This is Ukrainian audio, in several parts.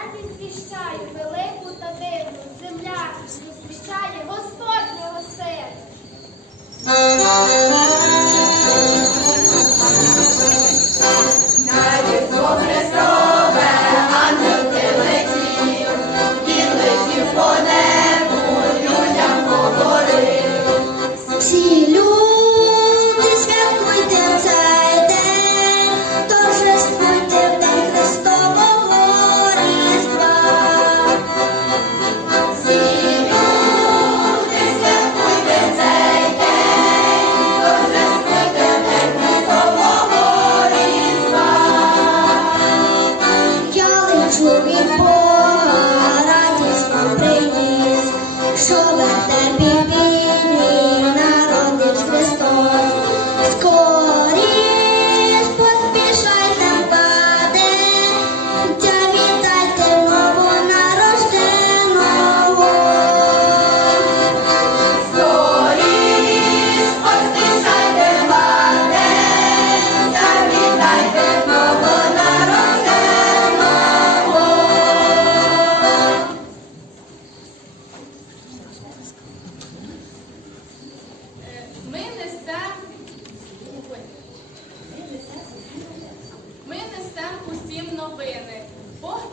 радість віщає велику та дивну земля зустрічає. color.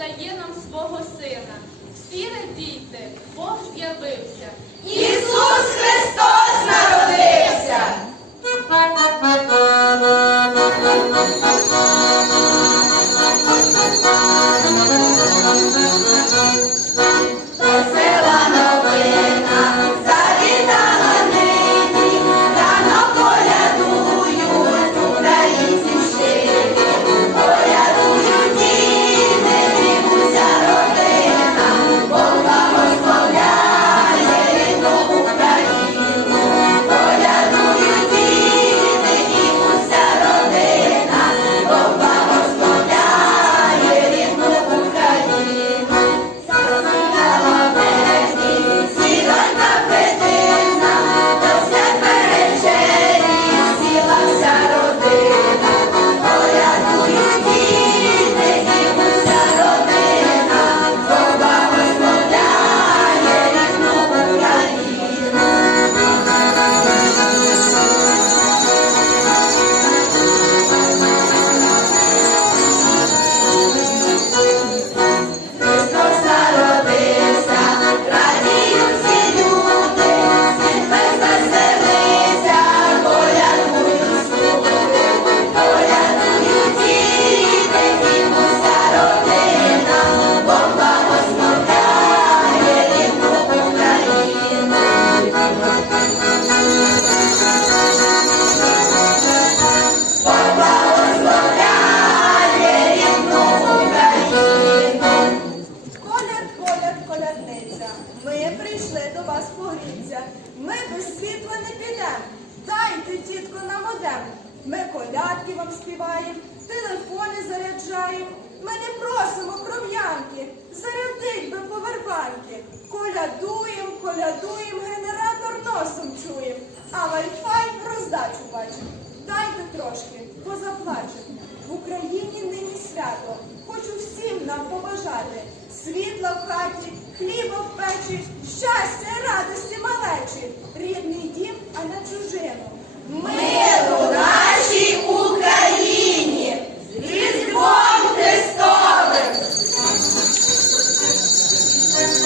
дає нам свого сина. Всі радійте, Бог з'явився. Модем. Ми колядки вам співаємо, телефони заряджаємо. Ми не просимо кров'янки, зарядить би повербанки. Колядуєм, колядуєм, генератор носом чуєм, а вайфай роздачу бачим. Дайте трошки, позаплачем. В Україні нині свято. Хочу всім нам побажати. Світла в хаті, хліба в печі, щастя, радості малечі, рідний дім, а не чужину. medo.